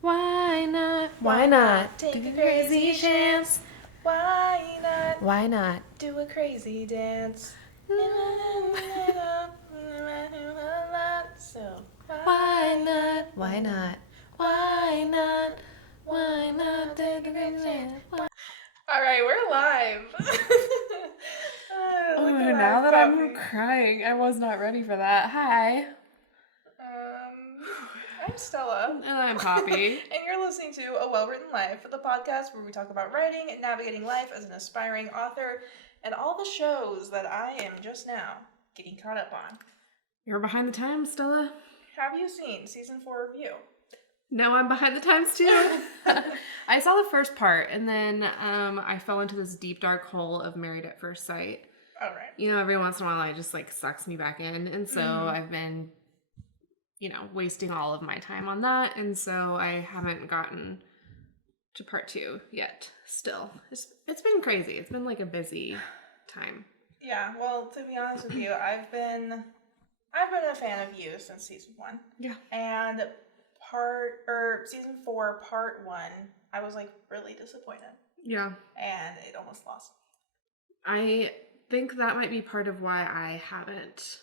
Why not? Why not? Take Do a crazy chance. Why not? Why not? Do a crazy dance. So Why not? Why not? Why not? Why not take a crazy chance? All right, we're live. Oh, Look at now that I'm puppy. crying, I was not ready for that. Hi. I'm Stella. And I'm Poppy. And you're listening to A Well-Written Life, the podcast where we talk about writing and navigating life as an aspiring author and all the shows that I am just now getting caught up on. You're behind the times, Stella. Have you seen season 4 of You? No, I'm behind the times too. I saw the first part, and then I fell into this deep dark hole of Married at First Sight. All right. You know, every once in a while, it just like sucks me back in, and so I've been, wasting all of my time on that, and so I haven't gotten to part 2 yet. Still, it's been crazy. It's been like a busy time. Yeah. Well, to be honest with you, I've been a fan of You since season 1. Yeah. And season 4, part 1, I was like really disappointed. Yeah. And it almost lost me. I think that might be part of why I haven't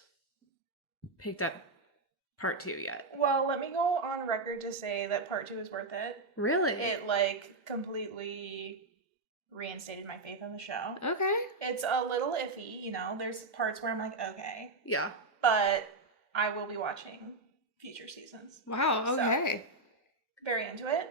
picked up part 2 yet. Well, let me go on record to say that part 2 is worth it. Really? It like completely reinstated my faith in the show. Okay. It's a little iffy, there's parts where I'm like, okay. Yeah. But I will be watching future seasons. Wow, okay. So, very into it.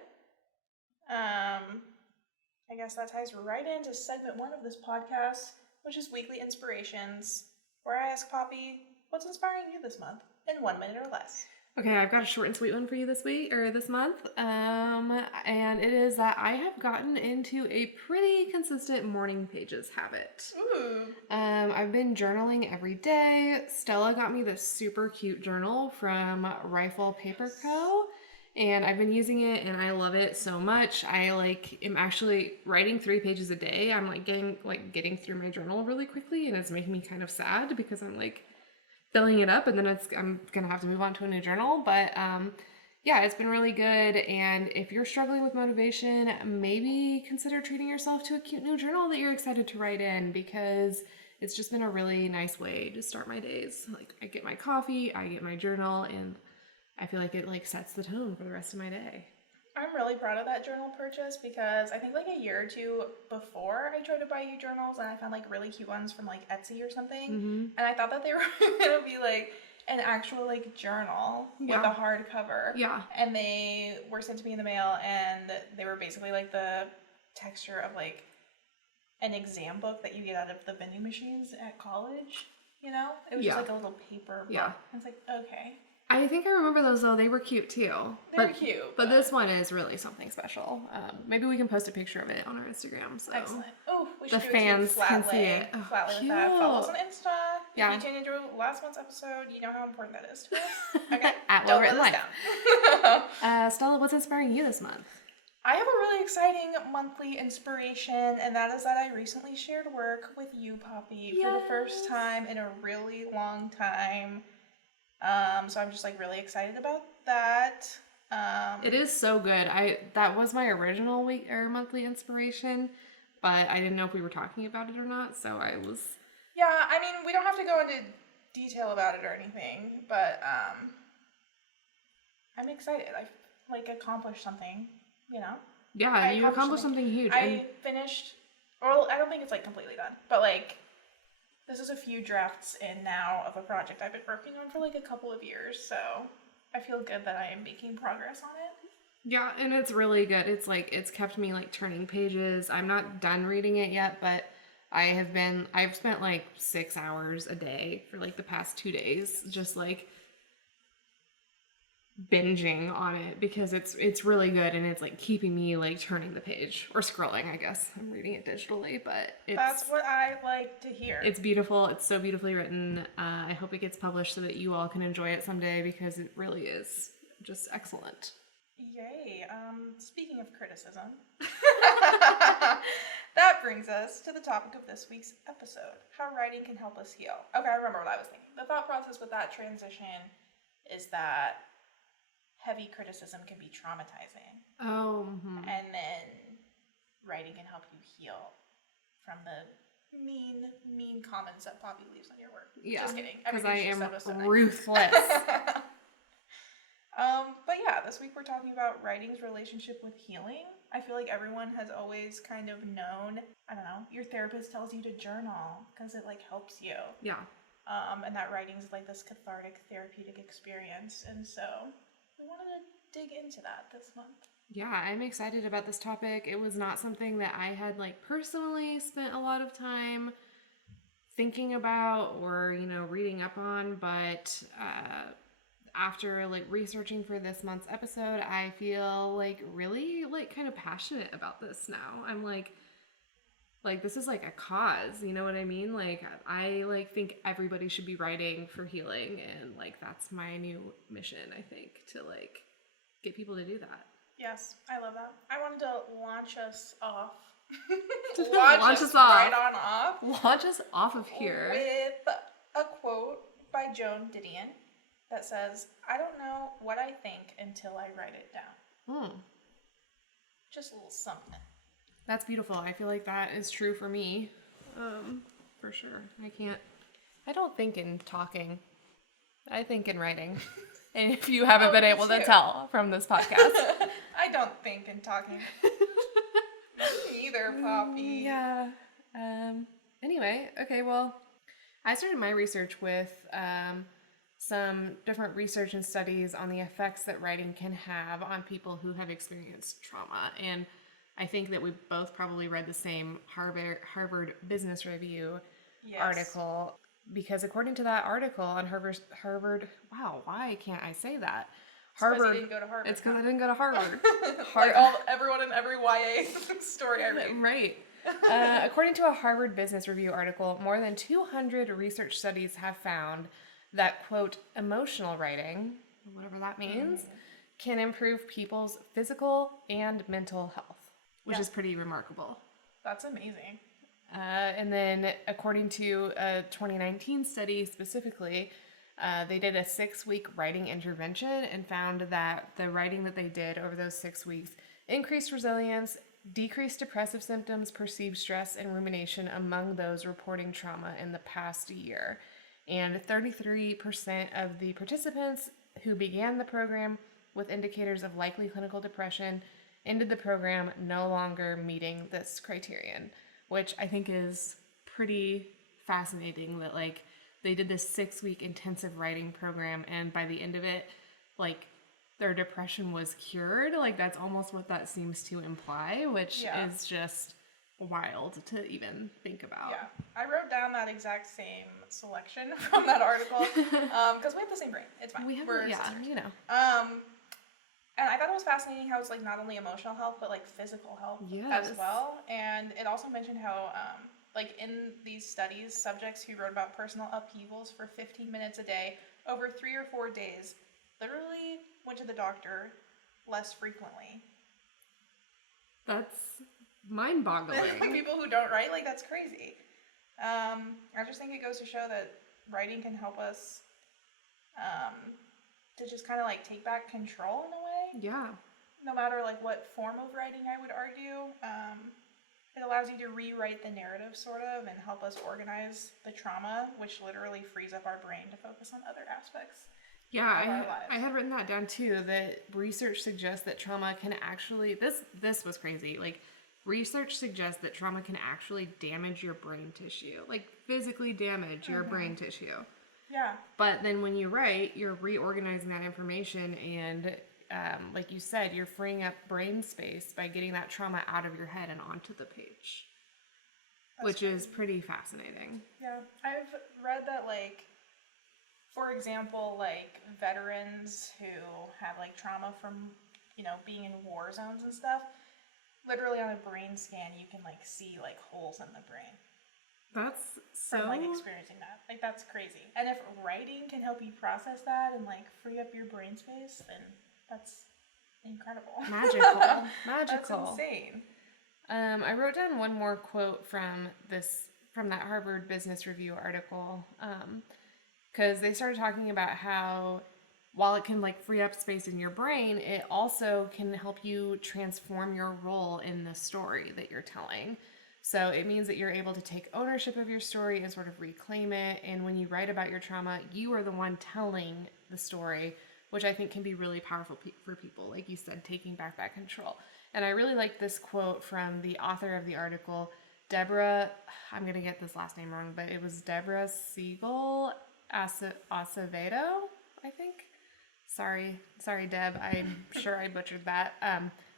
I guess that ties right into segment 1 of this podcast, which is Weekly Inspirations, where I ask Poppy, what's inspiring you this month in 1 minute or less? Okay, I've got a short and sweet one for you this month. And it is that I have gotten into a pretty consistent morning pages habit. Ooh. I've been journaling every day. Stella got me this super cute journal from Rifle Paper Co. And I've been using it and I love it so much. I am actually writing 3 pages a day. I'm getting through my journal really quickly, and it's making me kind of sad because I'm filling it up, and then I'm gonna have to move on to a new journal. But yeah, it's been really good. And if you're struggling with motivation, maybe consider treating yourself to a cute new journal that you're excited to write in, because it's just been a really nice way to start my days. I get my coffee, I get my journal, and I feel like it sets the tone for the rest of my day. I'm really proud of that journal purchase because I think a year or 2 before I tried to buy you journals and I found really cute ones from Etsy or something. Mm-hmm. And I thought that they were going to be an actual journal with a hardcover. Yeah. And they were sent to me in the mail, and they were basically the texture of an exam book that you get out of the vending machines at college. It was just a little paper book. Yeah. And it's okay. I think I remember those, though. They were cute, too. They were cute. But this one is really something special. Maybe we can post a picture of it on our Instagram. So excellent. Oh, we should the do fans can see it. Oh, flat lay with that. Follow us on Insta. Yeah. If you tuned into last month's episode, you know how important that is to us. Okay. At Don't Well-Written let us down. Stella, what's inspiring you this month? I have a really exciting monthly inspiration, and that is that I recently shared work with you, Poppy, for the first time in a really long time. So I'm just really excited about that. It is so good. That was my original week or monthly inspiration, but I didn't know if we were talking about it or not, so I was. Yeah, I mean, we don't have to go into detail about it or anything, but I'm excited. I've accomplished something, Yeah, you accomplished something huge. I finished. Well, I don't think it's completely done, but this is a few drafts in now of a project I've been working on for a couple of years, so I feel good that I am making progress on it. Yeah, and it's really good. It's kept me turning pages. I'm not done reading it yet, but I've spent 6 hours a day for the past 2 days just binging on it, because it's really good, and it's keeping me turning the page or scrolling. I guess I'm reading it digitally, but that's what I like to hear. It's beautiful. It's so beautifully written. I hope it gets published so that you all can enjoy it someday, because it really is just excellent. Yay. Speaking of criticism, that brings us to the topic of this week's episode: how writing can help us heal. Okay, I remember what I was thinking. The thought process with that transition is that heavy criticism can be traumatizing. Oh. And then writing can help you heal from the mean comments that Poppy leaves on your work. Yeah. Just kidding. Because I am so ruthless. But yeah, this week we're talking about writing's relationship with healing. I feel like everyone has always kind of known, I don't know, your therapist tells you to journal because it like helps you. Yeah. And that writing is like this cathartic therapeutic experience. And so we wanted to dig into that this month. Yeah, I'm excited about this topic. It was not something that I had like personally spent a lot of time thinking about or, you know, reading up on, but after like researching for this month's episode, I feel like really like kind of passionate about this now. I'm like this is like a cause, you know what I mean? Like I like think everybody should be writing for healing, and like that's my new mission, I think, to like get people to do that. Yes, I love that. I wanted to launch us off. Launch us off. Right on off. Launch us off of here. With a quote by Joan Didion that says, "I don't know what I think until I write it down." Just a little something. That's beautiful. I feel like that is true for me. For sure. I don't think in talking. I think in writing. And if you haven't been able to tell from this podcast. I don't think in talking. Me either, Poppy. Yeah. Anyway, okay, well, I started my research with some different research and studies on the effects that writing can have on people who have experienced trauma. And I think that we both probably read the same Harvard Business Review article, because according to that article on Harvard, wow, why can't I say that? Harvard. Didn't go to Harvard. It's because I didn't go to Harvard. Like everyone in every YA story I read. Right. According to a Harvard Business Review article, more than 200 research studies have found that, quote, emotional writing, whatever that means, can improve people's physical and mental health, which is pretty remarkable. That's amazing. And then according to a 2019 study specifically, they did a 6-week writing intervention and found that the writing that they did over those 6 weeks increased resilience, decreased depressive symptoms, perceived stress, and rumination among those reporting trauma in the past year. And 33% of the participants who began the program with indicators of likely clinical depression ended the program no longer meeting this criterion, which I think is pretty fascinating that like they did this 6-week intensive writing program, and by the end of it, like their depression was cured. Like that's almost what that seems to imply, which is just wild to even think about. Yeah, I wrote down that exact same selection from that article because we have the same brain. It's fine. We're sisters. You know. And I thought it was fascinating how it's like not only emotional health but like physical health as well. And it also mentioned how like in these studies, subjects who wrote about personal upheavals for 15 minutes a day over 3 or 4 days literally went to the doctor less frequently. That's mind-boggling. People who don't write, like that's crazy. I just think it goes to show that writing can help us to just kind of like take back control in a way. Yeah. No matter like what form of writing, I would argue. It allows you to rewrite the narrative sort of and help us organize the trauma, which literally frees up our brain to focus on other aspects. Yeah, I had written that down too, that research suggests that trauma can actually, this was crazy, like research suggests that trauma can actually damage your brain tissue, like physically damage your brain tissue. Yeah. But then when you write, you're reorganizing that information and like you said, you're freeing up brain space by getting that trauma out of your head and onto the page. Which is pretty fascinating. Yeah. I've read that like, for example, like veterans who have like trauma from, you know, being in war zones and stuff, literally on a brain scan, you can like see like holes in the brain. That's so... From like experiencing that. Like that's crazy. And if writing can help you process that and like free up your brain space, then that's incredible. Magical. That's insane. I wrote down one more quote from that Harvard Business Review article, because they started talking about how while it can like free up space in your brain, it also can help you transform your role in the story that you're telling. So it means that you're able to take ownership of your story and sort of reclaim it. And when you write about your trauma, you are the one telling the story, which I think can be really powerful for people. Like you said, taking back that control. And I really like this quote from the author of the article, Deborah, I'm going to get this last name wrong, but it was Deborah Siegel Acevedo, I think. Sorry, Deb. I'm sure I butchered that.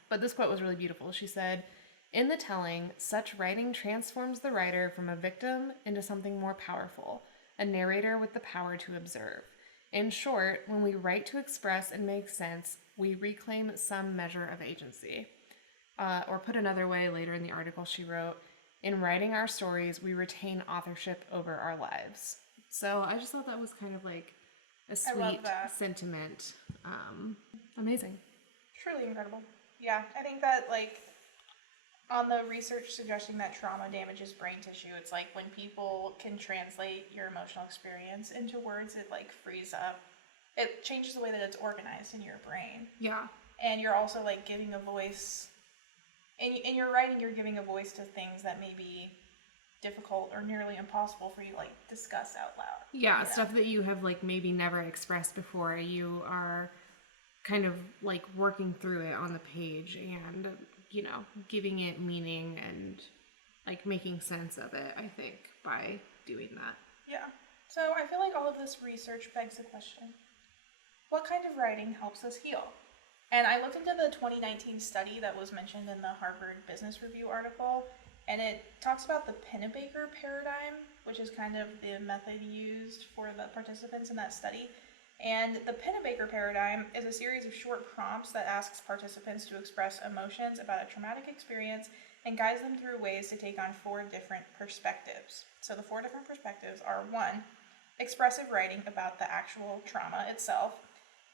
But this quote was really beautiful. She said, "In the telling, such writing transforms the writer from a victim into something more powerful, a narrator with the power to observe. In short, when we write to express and make sense, we reclaim some measure of agency." Or put another way, later in the article she wrote, "In writing our stories, we retain authorship over our lives." So I just thought that was kind of like a sweet sentiment. Amazing. Truly incredible. Yeah, I think that like on the research suggesting that trauma damages brain tissue, it's like when people can translate your emotional experience into words, it like frees up. It changes the way that it's organized in your brain. Yeah. And you're also like giving a voice. In your writing, you're giving a voice to things that may be difficult or nearly impossible for you to like discuss out loud. Yeah, stuff that you have like maybe never expressed before. You are kind of like working through it on the page and, you know, giving it meaning and like making sense of it, I think, by doing that. Yeah. So I feel like all of this research begs the question, what kind of writing helps us heal? And I looked into the 2019 study that was mentioned in the Harvard Business Review article, and it talks about the Pennebaker paradigm, which is kind of the method used for the participants in that study. And the Pennebaker paradigm is a series of short prompts that asks participants to express emotions about a traumatic experience and guides them through ways to take on 4 different perspectives. So the 4 different perspectives are 1, expressive writing about the actual trauma itself.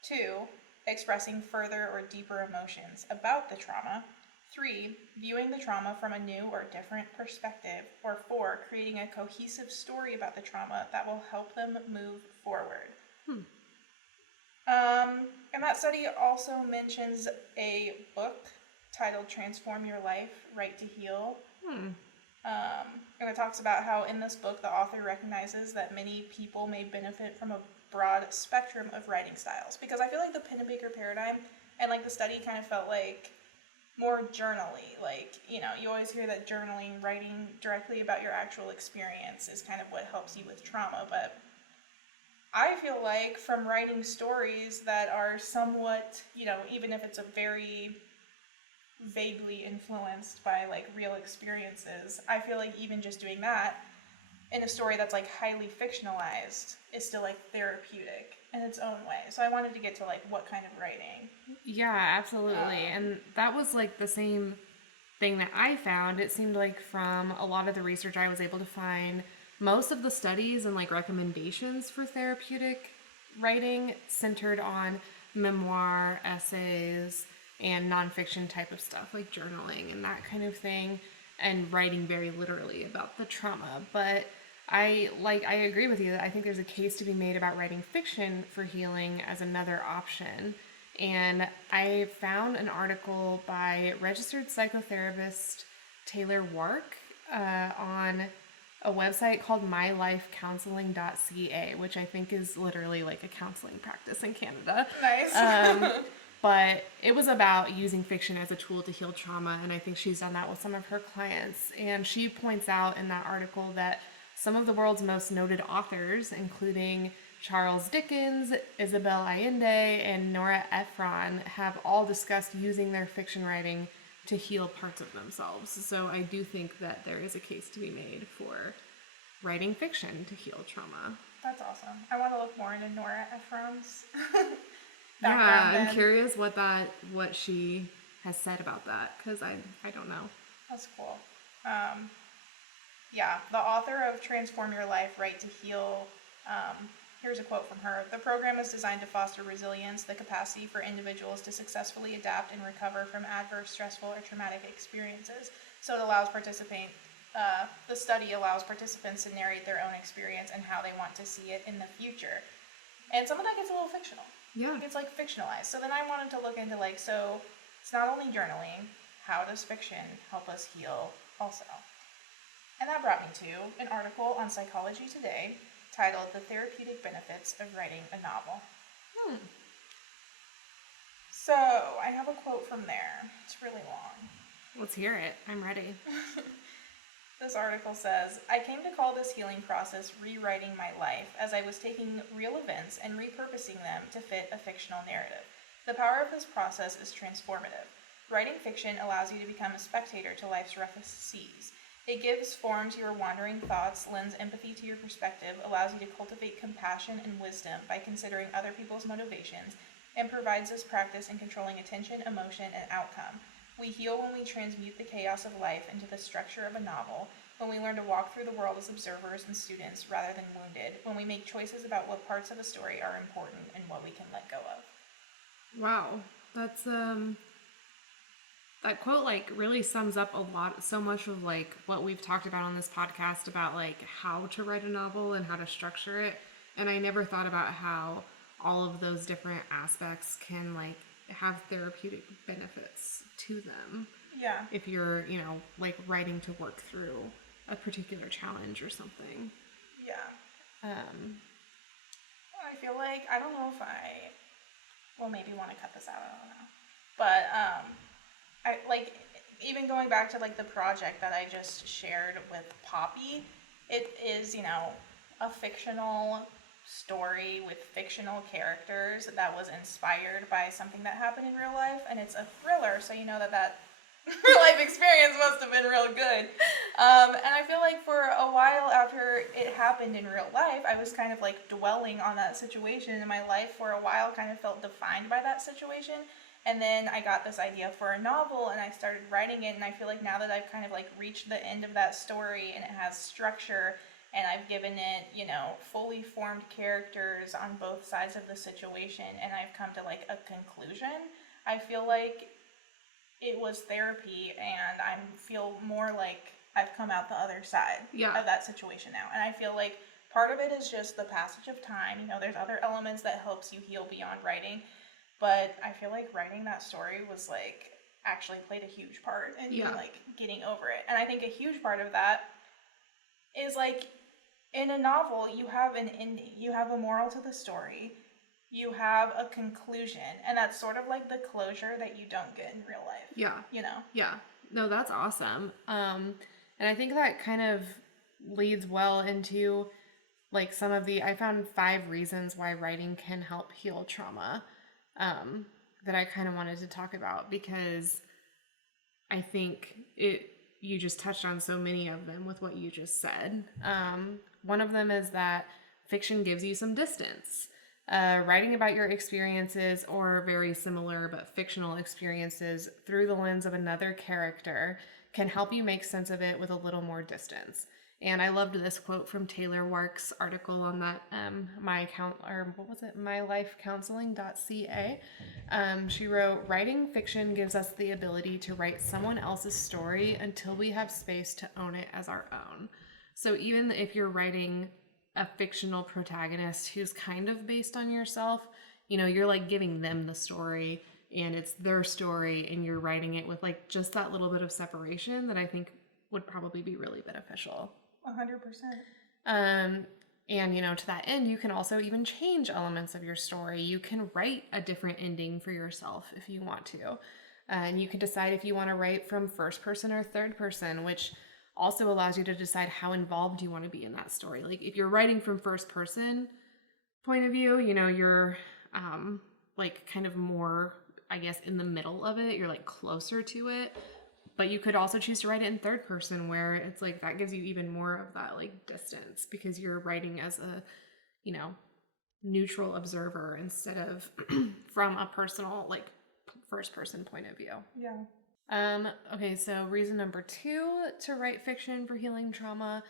2, expressing further or deeper emotions about the trauma. 3, viewing the trauma from a new or different perspective. Or 4, creating a cohesive story about the trauma that will help them move forward. And that study also mentions a book titled Transform Your Life, Write to Heal. And it talks about how in this book the author recognizes that many people may benefit from a broad spectrum of writing styles. Because I feel like the Pennebaker paradigm and like the study kind of felt like more journal-y. Like, you know, you always hear that journaling, writing directly about your actual experience is kind of what helps you with trauma, but I feel like from writing stories that are somewhat, you know, even if it's a very vaguely influenced by like real experiences, I feel like even just doing that in a story that's like highly fictionalized is still like therapeutic in its own way. So I wanted to get to like what kind of writing. Yeah, absolutely. And that was like the same thing that I found. It seemed like from a lot of the research I was able to find, most of the studies and like recommendations for therapeutic writing centered on memoir, essays, and nonfiction type of stuff, like journaling and that kind of thing, and writing very literally about the trauma. But I agree with you. I think there's a case to be made about writing fiction for healing as another option. And I found an article by registered psychotherapist Taylor Wark on a website called mylifecounseling.ca, which I think is literally like a counseling practice in Canada. Nice. But it was about using fiction as a tool to heal trauma, and I think she's done that with some of her clients. And she points out in that article that some of the world's most noted authors, including Charles Dickens, Isabel Allende, and Nora Ephron, have all discussed using their fiction writing to heal parts of themselves. So I do think that there is a case to be made for writing fiction to heal trauma. That's awesome. I want to look more into Nora Ephron's background. Yeah, I'm curious what she has said about that, because I don't know. That's cool. Yeah, the author of Transform Your Life, Write to Heal, here's a quote from her. "The program is designed to foster resilience, the capacity for individuals to successfully adapt and recover from adverse, stressful, or traumatic experiences. So it allows the study allows participants to narrate their own experience and how they want to see it in the future." And some of that gets a little fictional. Yeah. It's like fictionalized. So then I wanted to look into like, so it's not only journaling, how does fiction help us heal also? And that brought me to an article on Psychology Today titled The Therapeutic Benefits of Writing a Novel. So I have a quote from there. It's really long. Let's hear it. I'm ready. This article says, I came to call this healing process rewriting my life, as I was taking real events and repurposing them to fit a fictional narrative. The power of this process is transformative. Writing fiction allows you to become a spectator to life's roughest seas. It gives form to your wandering thoughts, lends empathy to your perspective, allows you to cultivate compassion and wisdom by considering other people's motivations, and provides us practice in controlling attention, emotion, and outcome. We heal when we transmute the chaos of life into the structure of a novel, when we learn to walk through the world as observers and students rather than wounded, when we make choices about what parts of a story are important and what we can let go of. Wow. That's that quote like really sums up so much of like what we've talked about on this podcast about like how to write a novel and how to structure it. And I never thought about how all of those different aspects can like have therapeutic benefits to them. Yeah. If you're, like writing to work through a particular challenge or something. Yeah. I feel like, I don't know if maybe want to cut this out, I don't know. But, I like, even going back to like the project that I just shared with Poppy, it is, a fictional story with fictional characters that was inspired by something that happened in real life, and it's a thriller, so you know that real life experience must have been real good. And I feel like for a while after it happened in real life, I was kind of like dwelling on that situation, and my life for a while kind of felt defined by that situation. And then I got this idea for a novel, and I started writing it, and I feel like now that I've kind of like reached the end of that story and it has structure, and I've given it, fully formed characters on both sides of the situation, and I've come to like a conclusion, I feel like it was therapy, and I feel more like I've come out the other side of that situation now. And I feel like part of it is just the passage of time. There's other elements that helps you heal beyond writing, but I feel like writing that story was like actually played a huge part in me like getting over it. And I think a huge part of that is like in a novel, you have an ending, you have a moral to the story, you have a conclusion, and that's sort of like the closure that you don't get in real life. Yeah. Yeah. No, that's awesome. And I think that kind of leads well into like I found 5 reasons why writing can help heal trauma, that I kind of wanted to talk about, because I think you just touched on so many of them with what you just said. One of them is that fiction gives you some distance. Writing about your experiences or very similar but fictional experiences through the lens of another character can help you make sense of it with a little more distance. And I loved this quote from Taylor Wark's article on that mylifecounseling.ca. She wrote, writing fiction gives us the ability to write someone else's story until we have space to own it as our own. So even if you're writing a fictional protagonist who's kind of based on yourself, you're like giving them the story and it's their story, and you're writing it with like just that little bit of separation that I think would probably be really beneficial. 100%. And to that end, you can also even change elements of your story. You can write a different ending for yourself if you want to. And you can decide if you want to write from first person or third person, which also allows you to decide how involved you want to be in that story. Like if you're writing from first person point of view, you're like kind of more, I guess, in the middle of it. You're like closer to it. But you could also choose to write it in third person, where it's like that gives you even more of that like distance, because you're writing as a, neutral observer instead of from a personal like first person point of view. Yeah. Okay, so reason number 2 to write fiction for healing trauma,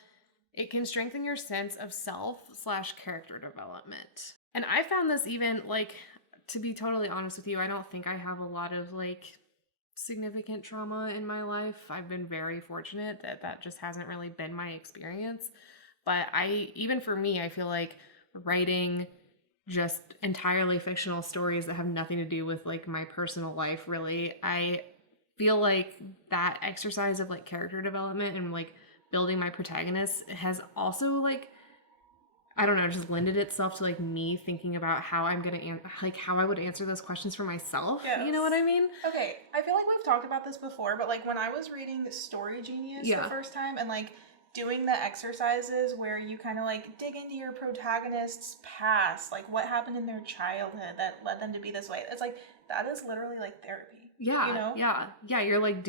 it can strengthen your sense of self/character development. And I found this even like, to be totally honest with you, I don't think I have a lot of like significant trauma in my life. I've been very fortunate that just hasn't really been my experience. But even for me, I feel like writing just entirely fictional stories that have nothing to do with like my personal life, really. I feel like that exercise of like character development and like building my protagonist has also like, I don't know, just lended itself to like me thinking about how I'm gonna like how I would answer those questions for myself. Yes. You know what I mean? Okay, I feel like we've talked about this before, but like when I was reading Story Genius the first time and like doing the exercises where you kind of like dig into your protagonist's past, like what happened in their childhood that led them to be this way. It's like that is literally like therapy. Yeah, you know? yeah. You're like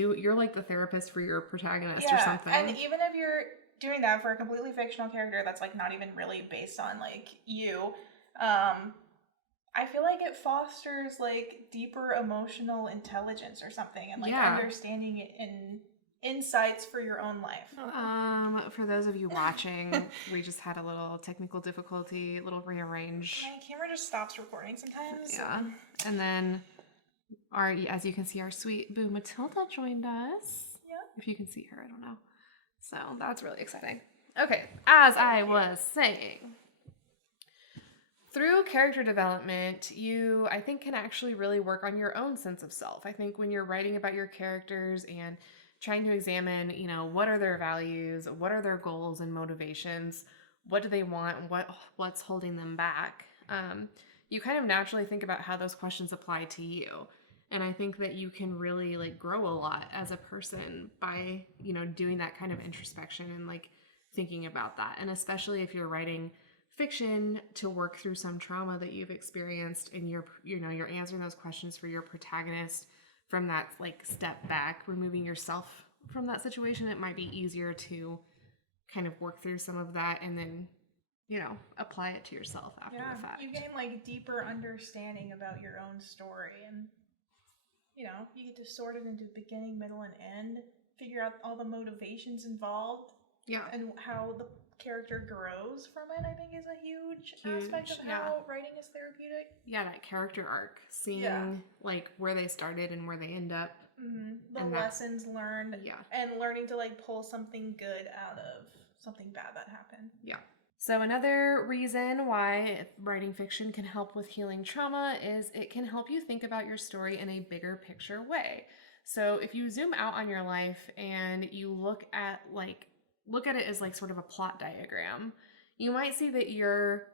the therapist for your protagonist or something. And even if you're doing that for a completely fictional character that's like not even really based on like you, I feel like it fosters like deeper emotional intelligence or something, and like understanding it and insights for your own life. For those of you watching, we just had a little technical difficulty, a little rearrange. My camera just stops recording sometimes. Yeah. And then as you can see, our sweet boo Matilda joined us. Yeah. If you can see her, I don't know. So that's really exciting. Okay, as I was saying, through character development, you, I think, can actually really work on your own sense of self. I think when you're writing about your characters and trying to examine, you know, what are their values, what are their goals and motivations, what do they want, and what's holding them back, you kind of naturally think about how those questions apply to you. And I think that you can really like grow a lot as a person by, you know, doing that kind of introspection and like thinking about that. And especially if you're writing fiction to work through some trauma that you've experienced and you're answering those questions for your protagonist from that like step back, removing yourself from that situation, it might be easier to kind of work through some of that and then, you know, apply it to yourself after the fact. You gain like deeper understanding about your own story, and you know, you get to sort it into beginning, middle, and end, figure out all the motivations involved. Yeah. And how the character grows from it, I think, is a huge aspect of how writing is therapeutic. Yeah, that character arc, seeing like where they started and where they end up. Mm-hmm. The lessons learned. Yeah. And learning to like pull something good out of something bad that happened. Yeah. So another reason why writing fiction can help with healing trauma is it can help you think about your story in a bigger picture way. So if you zoom out on your life and you look at it as like sort of a plot diagram, you might see that your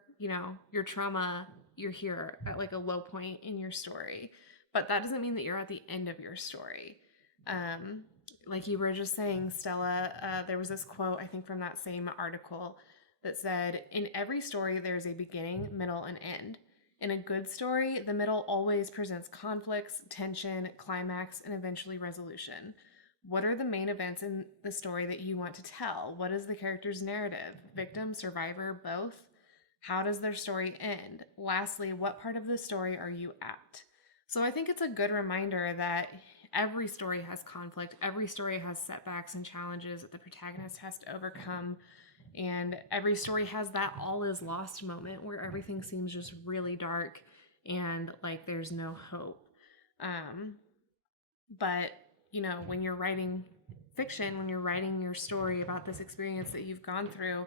trauma, you're here at like a low point in your story, but that doesn't mean that you're at the end of your story. Like you were just saying, Stella, there was this quote, I think from that same article, that said, in every story, there's a beginning, middle, and end. In a good story, the middle always presents conflicts, tension, climax, and eventually resolution. What are the main events in the story that you want to tell? What is the character's narrative? Victim, survivor, both? How does their story end? Lastly, what part of the story are you at? So I think it's a good reminder that every story has conflict. Every story has setbacks and challenges that the protagonist has to overcome. And every story has that all is lost moment where everything seems just really dark and like there's no hope. But, you know, when you're writing fiction, when you're writing your story about this experience that you've gone through,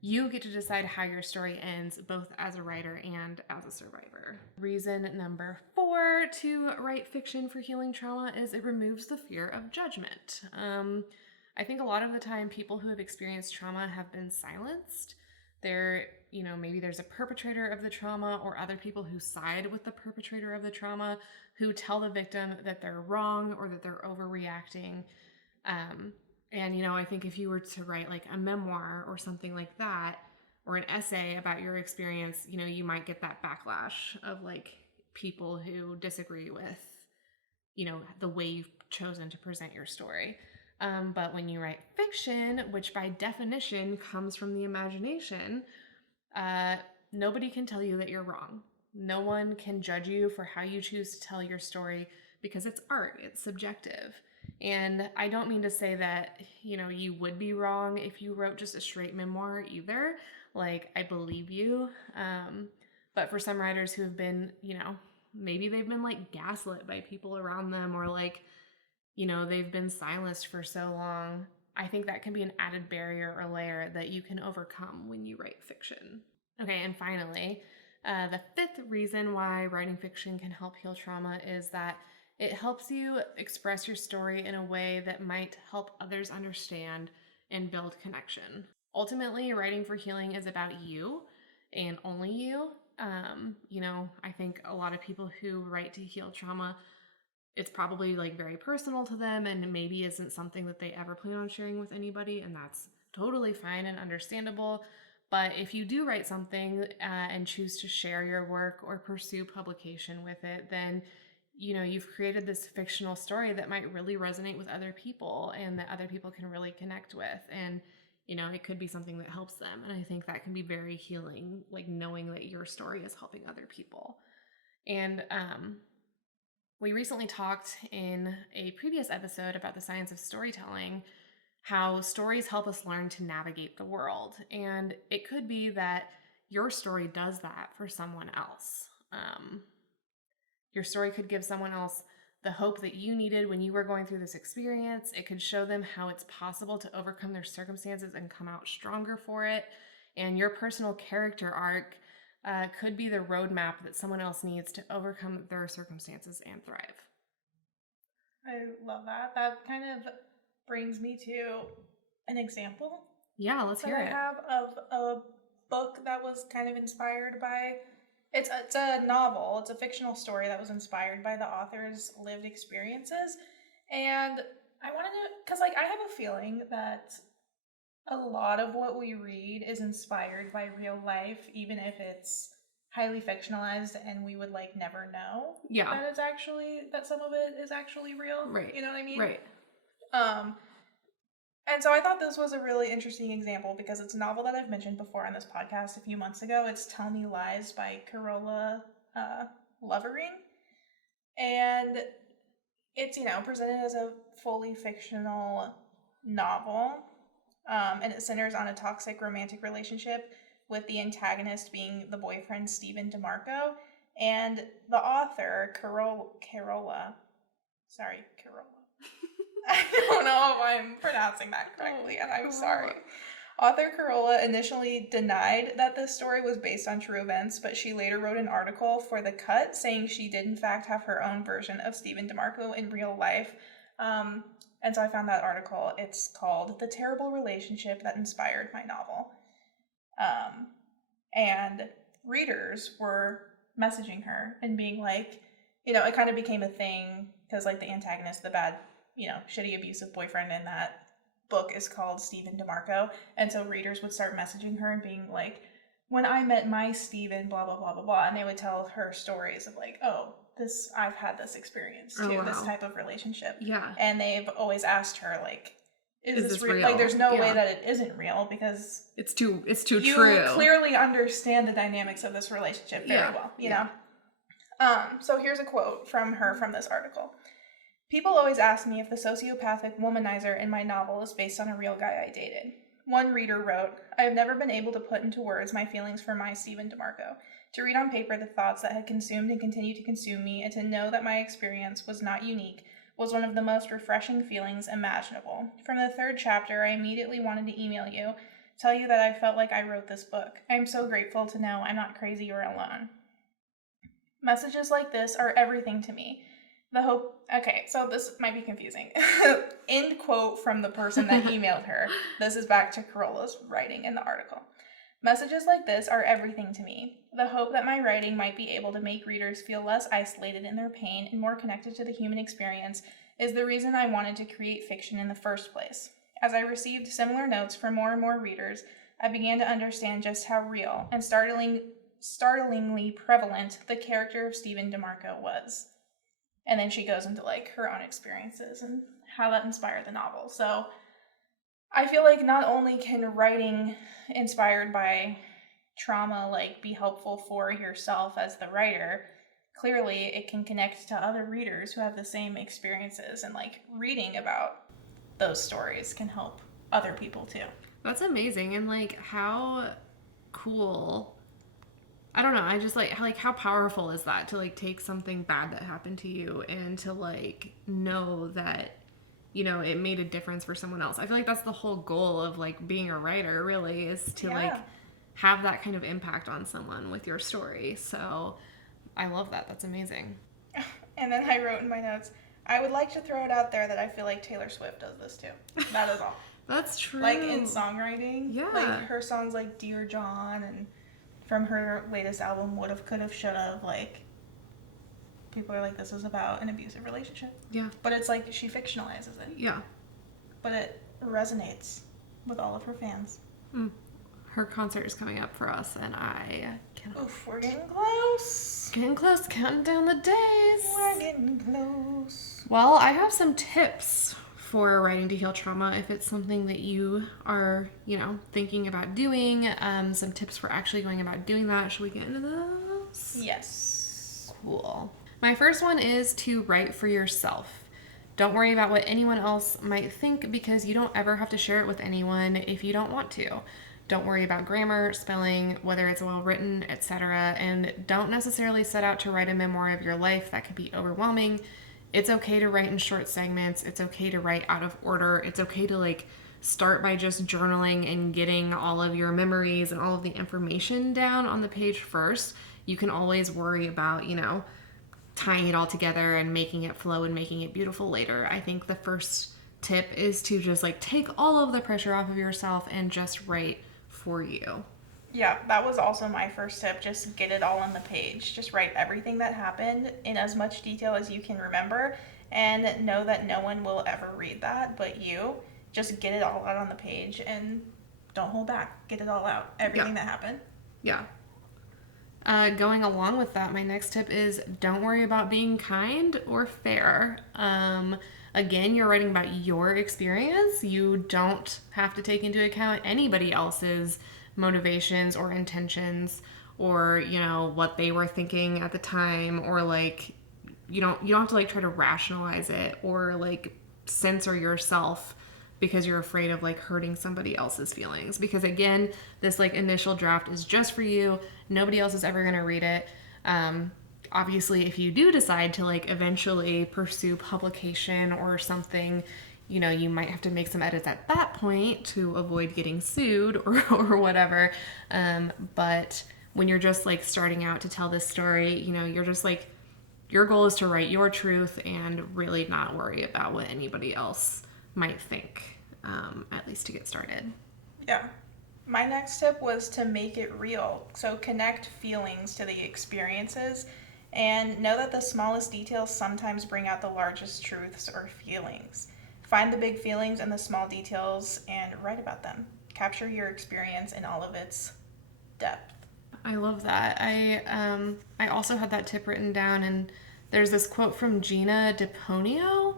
you get to decide how your story ends, both as a writer and as a survivor. Reason number 4 to write fiction for healing trauma is it removes the fear of judgment. I think a lot of the time people who have experienced trauma have been silenced. Maybe there's a perpetrator of the trauma or other people who side with the perpetrator of the trauma who tell the victim that they're wrong or that they're overreacting. I think if you were to write like a memoir or something like that, or an essay about your experience, you know, you might get that backlash of like people who disagree with, you know, the way you've chosen to present your story. But when you write fiction, which by definition comes from the imagination, nobody can tell you that you're wrong. No one can judge you for how you choose to tell your story because it's art, it's subjective. And I don't mean to say that, you know, you would be wrong if you wrote just a straight memoir either. Like, I believe you. But for some writers who have been, you know, maybe they've been like gaslit by people around them or like, you know, they've been silenced for so long. I think that can be an added barrier or layer that you can overcome when you write fiction. Okay, and finally, The fifth reason why writing fiction can help heal trauma is that it helps you express your story in a way that might help others understand and build connection. Ultimately, writing for healing is about you and only you. I think a lot of people who write to heal trauma, it's probably like very personal to them and maybe isn't something that they ever plan on sharing with anybody, and that's totally fine and understandable. But if you do write something and choose to share your work or pursue publication with it, then you've created this fictional story that might really resonate with other people and that other people can really connect with. And it could be something that helps them. And I think that can be very healing, like knowing that your story is helping other people. And we recently talked in a previous episode about the science of storytelling, how stories help us learn to navigate the world. And it could be that your story does that for someone else. Your story could give someone else the hope that you needed when you were going through this experience. It could show them how it's possible to overcome their circumstances and come out stronger for it. And your personal character arc could be the roadmap that someone else needs to overcome their circumstances and thrive. I love that. That kind of brings me to an example. Yeah, let's hear it. I have of a book that was kind of inspired by. It's a novel. It's a fictional story that was inspired by the author's lived experiences, and I wanted to, because I have a feeling that a lot of what we read is inspired by real life, even if it's highly fictionalized and we would never know that some of it is actually real. Right. You know what I mean? Right. And so I thought this was a really interesting example because it's a novel that I've mentioned before on this podcast a few months ago. It's Tell Me Lies by Carola Lovering. And it's, presented as a fully fictional novel. And it centers on a toxic romantic relationship with the antagonist being the boyfriend, Stephen DeMarco. And the author, Carola. I don't know if I'm pronouncing that correctly, and I'm sorry. Author Carola initially denied that this story was based on true events, but she later wrote an article for The Cut saying she did in fact have her own version of Stephen DeMarco in real life. And so I found that article. It's called The Terrible Relationship That Inspired My Novel. And readers were messaging her and being like, it kind of became a thing because the antagonist, the bad, shitty abusive boyfriend in that book is called Stephen DeMarco. And so readers would start messaging her and being like, when I met my Stephen, blah, blah, blah, blah, blah. And they would tell her stories of I've had this experience too, this type of relationship. Yeah. And they've always asked her, is this real? There's no way that it isn't real because it's too true. You clearly understand the dynamics of this relationship very well, you know? So here's a quote from her from this article. People always ask me if the sociopathic womanizer in my novel is based on a real guy I dated. One reader wrote, I have never been able to put into words my feelings for my Stephen DeMarco. To read on paper the thoughts that had consumed and continue to consume me, and to know that my experience was not unique, was one of the most refreshing feelings imaginable. From the third chapter, I immediately wanted to email you, tell you that I felt like I wrote this book. I am so grateful to know I'm not crazy or alone. Messages like this are everything to me. Okay, so this might be confusing. End quote from the person that emailed her. This is back to Carola's writing in the article. Messages like this are everything to me. The hope that my writing might be able to make readers feel less isolated in their pain and more connected to the human experience is the reason I wanted to create fiction in the first place. As I received similar notes from more and more readers, I began to understand just how real and startlingly prevalent the character of Stephen DeMarco was. And then she goes into her own experiences and how that inspired the novel. So I feel like not only can writing inspired by trauma be helpful for yourself as the writer, clearly it can connect to other readers who have the same experiences, and reading about those stories can help other people too. That's amazing. And how cool. I don't know. I just how powerful is that to take something bad that happened to you and to know that it made a difference for someone else. I feel like that's the whole goal of being a writer, really, is to have that kind of impact on someone with your story. So I love that. That's amazing. And then I wrote in my notes, I would like to throw it out there that I feel like Taylor Swift does this too. That is all. That's true. Like in songwriting. Yeah. Like her songs like Dear John and from her latest album, Would've, Could've, Should've, like people are like, this is about an abusive relationship. Yeah. But it's like she fictionalizes it. Yeah. But it resonates with all of her fans. Her concert is coming up for us, and I cannot. Oof, we're getting close. Getting close, counting down the days. We're getting close. Well, I have some tips for writing to heal trauma if it's something that you are, thinking about doing. Some tips for actually going about doing that. Should we get into those? Yes. Cool. My first one is to write for yourself. Don't worry about what anyone else might think because you don't ever have to share it with anyone if you don't want to. Don't worry about grammar, spelling, whether it's well written, etc. And don't necessarily set out to write a memoir of your life. That could be overwhelming. It's okay to write in short segments. It's okay to write out of order. It's okay to start by just journaling and getting all of your memories and all of the information down on the page first. You can always worry about, tying it all together and making it flow and making it beautiful later. I think the first tip is to just take all of the pressure off of yourself and just write for you. Yeah, that was also my first tip. Just get it all on the page. Just write everything that happened in as much detail as you can remember and know that no one will ever read that but you. Just get it all out on the page and don't hold back. Get it all out. Everything that happened. Yeah. Going along with that, my next tip is don't worry about being kind or fair. Again, you're writing about your experience. You don't have to take into account anybody else's motivations or intentions or, what they were thinking at the time or you don't have to try to rationalize it or censor yourself because you're afraid of hurting somebody else's feelings. Because again, this initial draft is just for you. Nobody else is ever going to read it. Obviously, if you do decide to eventually pursue publication or something, you might have to make some edits at that point to avoid getting sued or whatever. But when you're just like starting out to tell this story, you're just your goal is to write your truth and really not worry about what anybody else might think, at least to get started. Yeah. My next tip was to make it real. So connect feelings to the experiences and know that the smallest details sometimes bring out the largest truths or feelings. Find the big feelings and the small details and write about them. Capture your experience in all of its depth. I love that. I also had that tip written down, and there's this quote from Gina DePonio,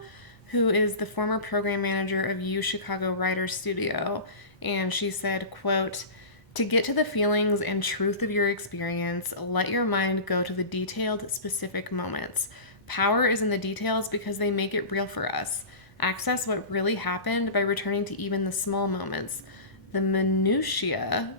who is the former program manager of U Chicago Writers Studio, and she said, quote, "To get to the feelings and truth of your experience, let your mind go to the detailed, specific moments. Power is in the details because they make it real for us. Access what really happened by returning to even the small moments. The minutiae,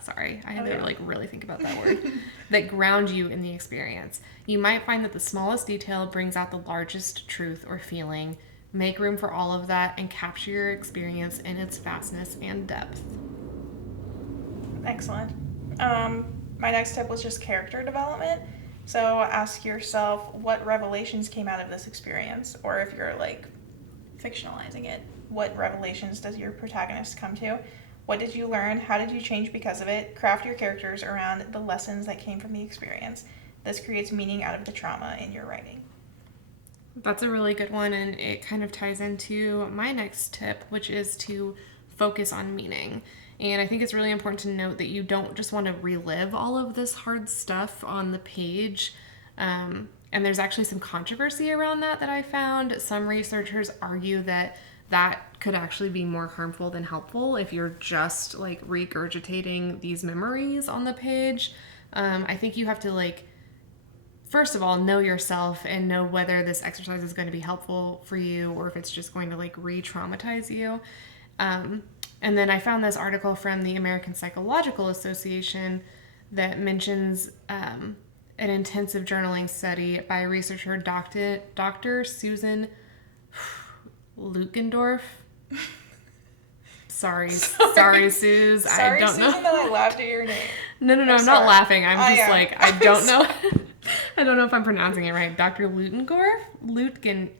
sorry, I had to really think about that word, that ground you in the experience. You might find that the smallest detail brings out the largest truth or feeling. Make room for all of that and capture your experience in its vastness and depth." Excellent. My next tip was just character development. So ask yourself what revelations came out of this experience, or if you're fictionalizing it, what revelations does your protagonist come to? What did you learn? How did you change because of it? Craft your characters around the lessons that came from the experience. This creates meaning out of the trauma in your writing. That's a really good one, and it kind of ties into my next tip, which is to focus on meaning. And I think it's really important to note that you don't just want to relive all of this hard stuff on the page. And there's actually some controversy around that I found. Some researchers argue that could actually be more harmful than helpful if you're just regurgitating these memories on the page. I think you have to first of all, know yourself and know whether this exercise is going to be helpful for you or if it's just going to re-traumatize you. And then I found this article from the American Psychological Association that mentions an intensive journaling study by researcher Dr. Susan Lukendorf. Sorry, Suze. Sorry, I don't know. Susan, that I laughed at your name. No, I'm not sorry. laughing. I'm just am. like, I don't know. I don't know if I'm pronouncing it right. Dr. Lutgendorf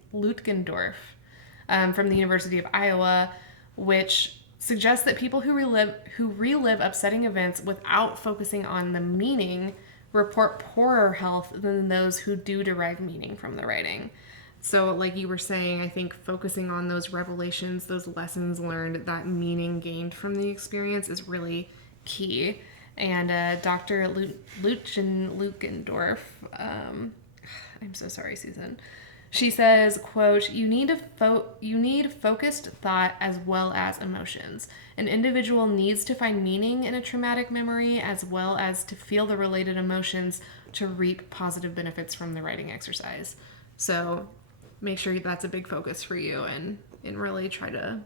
from the University of Iowa, which suggests that people who relive upsetting events without focusing on the meaning report poorer health than those who do derive meaning from the writing. So, like you were saying, I think focusing on those revelations, those lessons learned, that meaning gained from the experience is really key. And Dr. Lutgendorf, I'm so sorry, Susan. She says, quote, you need focused thought as well as emotions. An individual needs to find meaning in a traumatic memory as well as to feel the related emotions to reap positive benefits from the writing exercise. So make sure that's a big focus for you and really try to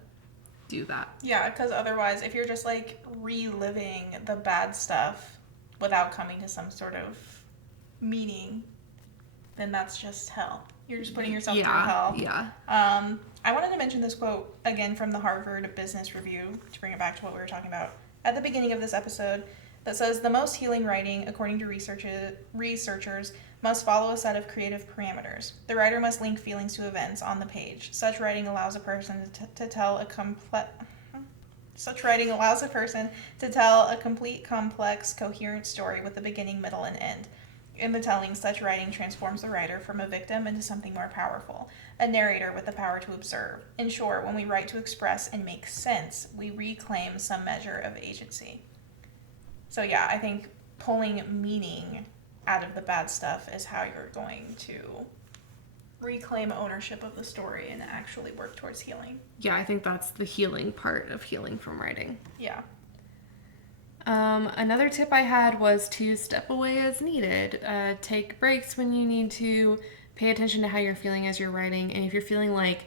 do that. Yeah, because otherwise, if you're just like reliving the bad stuff without coming to some sort of meaning, then that's just hell. You're just putting yourself through hell. Yeah. I wanted to mention this quote again from the Harvard Business Review to bring it back to what we were talking about at the beginning of this episode. That says the most healing writing, according to researchers, must follow a set of creative parameters. The writer must link feelings to events on the page. Such writing allows a person to tell a complete, complex, coherent story with a beginning, middle, and end. In the telling, such writing transforms the writer from a victim into something more powerful, a narrator with the power to observe. In short, when we write to express and make sense, we reclaim some measure of agency. So yeah, I think pulling meaning out of the bad stuff is how you're going to reclaim ownership of the story and actually work towards healing. Yeah, I think that's the healing part of healing from writing. Yeah. Another tip I had was to step away as needed. Take breaks when you need to. Pay attention to how you're feeling as you're writing. And if you're feeling like,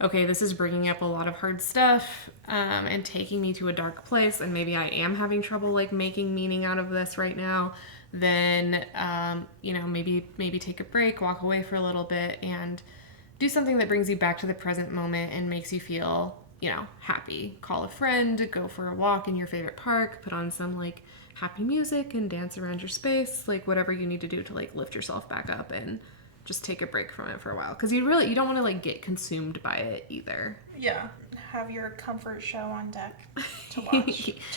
okay, this is bringing up a lot of hard stuff and taking me to a dark place, and maybe I am having trouble like making meaning out of this right now, then maybe take a break, walk away for a little bit, and do something that brings you back to the present moment and makes you feel happy. Call a friend, go for a walk in your favorite park, put on some like happy music and dance around your space, like whatever you need to do to like lift yourself back up and just take a break from it for a while, because you don't want to like get consumed by it either. Yeah, have your comfort show on deck to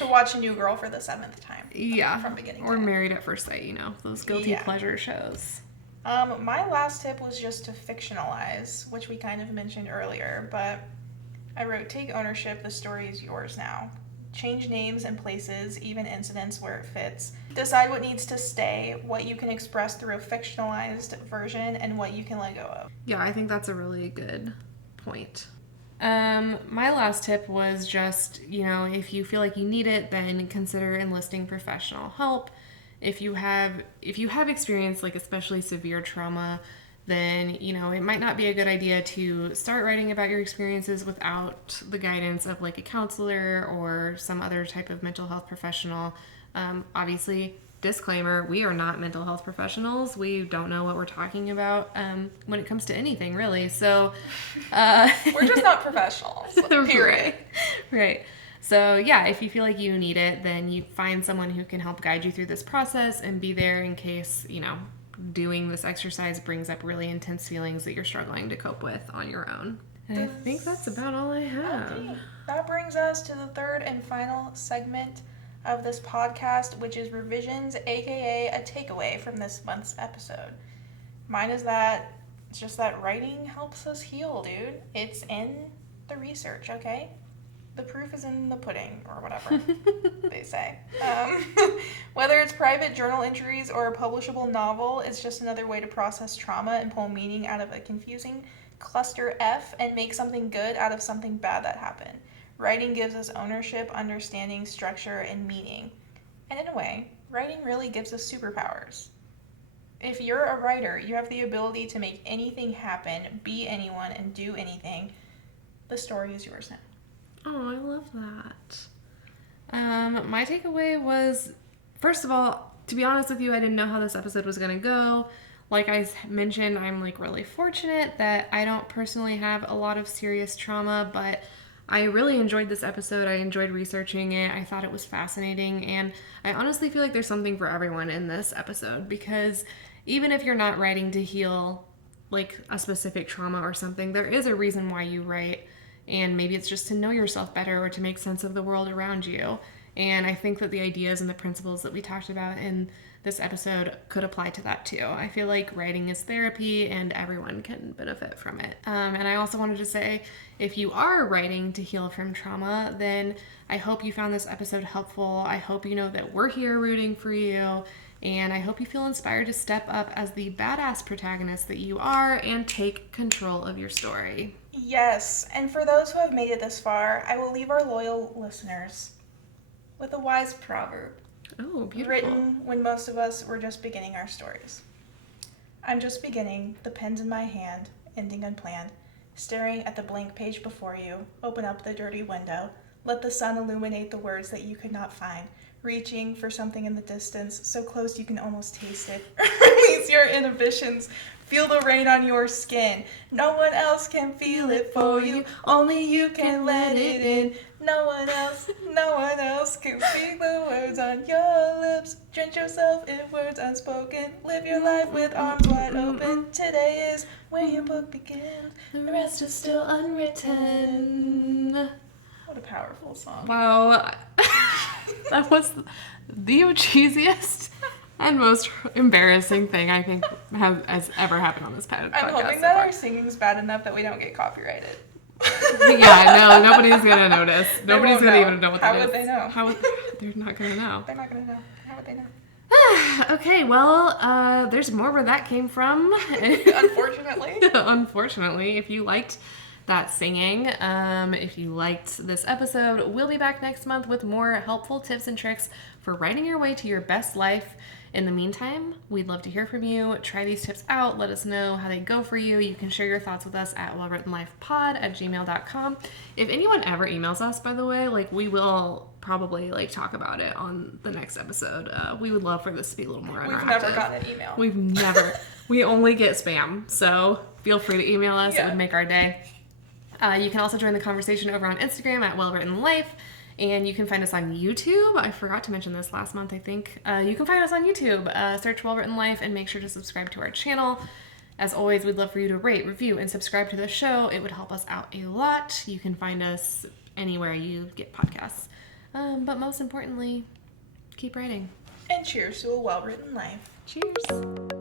watch New Girl for the 7th time. Yeah, from beginning or to end. Married at First Sight, those guilty pleasure shows. My last tip was just to fictionalize, which we kind of mentioned earlier, but I wrote, take ownership, the story is yours now. Change names and places, even incidents where it fits. Decide what needs to stay, what you can express through a fictionalized version, and what you can let go of. Yeah, I think that's a really good point. My last tip was just, if you feel like you need it, then consider enlisting professional help. If you have experienced like especially severe trauma, then, it might not be a good idea to start writing about your experiences without the guidance of like a counselor or some other type of mental health professional. Obviously, disclaimer, we are not mental health professionals. We don't know what we're talking about when it comes to anything, really. So we're just not professionals, period. Right. So yeah, if you feel like you need it, then you find someone who can help guide you through this process and be there in case, doing this exercise brings up really intense feelings that you're struggling to cope with on your own. And I think that's about all I have. Okay. That brings us to the third and final segment of this podcast, which is revisions, aka a takeaway from this month's episode. Mine is that it's just that writing helps us heal, dude. It's in the research, okay? The proof is in the pudding, or whatever they say. Whether it's private journal entries or a publishable novel, it's just another way to process trauma and pull meaning out of a confusing cluster F and make something good out of something bad that happened. Writing gives us ownership, understanding, structure, and meaning. And in a way, writing really gives us superpowers. If you're a writer, you have the ability to make anything happen, be anyone, and do anything. The story is yours now. Oh, I love that. My takeaway was, first of all, to be honest with you, I didn't know how this episode was going to go. Like I mentioned, I'm like really fortunate that I don't personally have a lot of serious trauma, but I really enjoyed this episode. I enjoyed researching it. I thought it was fascinating. And I honestly feel like there's something for everyone in this episode, because even if you're not writing to heal like a specific trauma or something, there is a reason why you write. And maybe it's just to know yourself better or to make sense of the world around you. And I think that the ideas and the principles that we talked about in this episode could apply to that too. I feel like writing is therapy and everyone can benefit from it. And I also wanted to say, if you are writing to heal from trauma, then I hope you found this episode helpful. I hope you know that we're here rooting for you. And I hope you feel inspired to step up as the badass protagonist that you are and take control of your story. Yes, and for those who have made it this far, I will leave our loyal listeners with a wise proverb. Oh, beautiful. Written when most of us were just beginning our stories. I'm just beginning, the pen's in my hand, ending unplanned. Staring at the blank page before you, open up the dirty window. Let the sun illuminate the words that you could not find. Reaching for something in the distance, so close you can almost taste it. Release your inhibitions. Feel the rain on your skin. No one else can feel it for you. Only you can let it in. No one else can speak the words on your lips. Drench yourself in words unspoken. Live your life with arms wide open. Today is where your book begins. The rest is still unwritten. What a powerful song. Wow. That was the cheesiest and most embarrassing thing I think has ever happened on this podcast. I'm hoping so that far. our singing's bad enough that we don't get copyrighted. Yeah, no, nobody's gonna notice. Nobody's won't gonna know. even know what that is. How would they know? They're not gonna know. They're not gonna know. How would they know? Okay, well, there's more where that came from. Unfortunately. Unfortunately, if you liked that singing, if you liked this episode, we'll be back next month with more helpful tips and tricks for writing your way to your best life. In the meantime, we'd love to hear from you. Try these tips out. Let us know how they go for you. You can share your thoughts with us at wellwrittenlifepod@gmail.com. If anyone ever emails us, by the way, like, we will probably like talk about it on the next episode. We would love for this to be a little more interactive. We've never gotten an email. We only get spam. So feel free to email us. Yeah. It would make our day. You can also join the conversation over on Instagram at wellwrittenlife. And you can find us on YouTube. I forgot to mention this last month, I think. You can find us on YouTube. Search Well Written Life and make sure to subscribe to our channel. As always, we'd love for you to rate, review, and subscribe to the show. It would help us out a lot. You can find us anywhere you get podcasts. But most importantly, keep writing. And cheers to a well-written life. Cheers.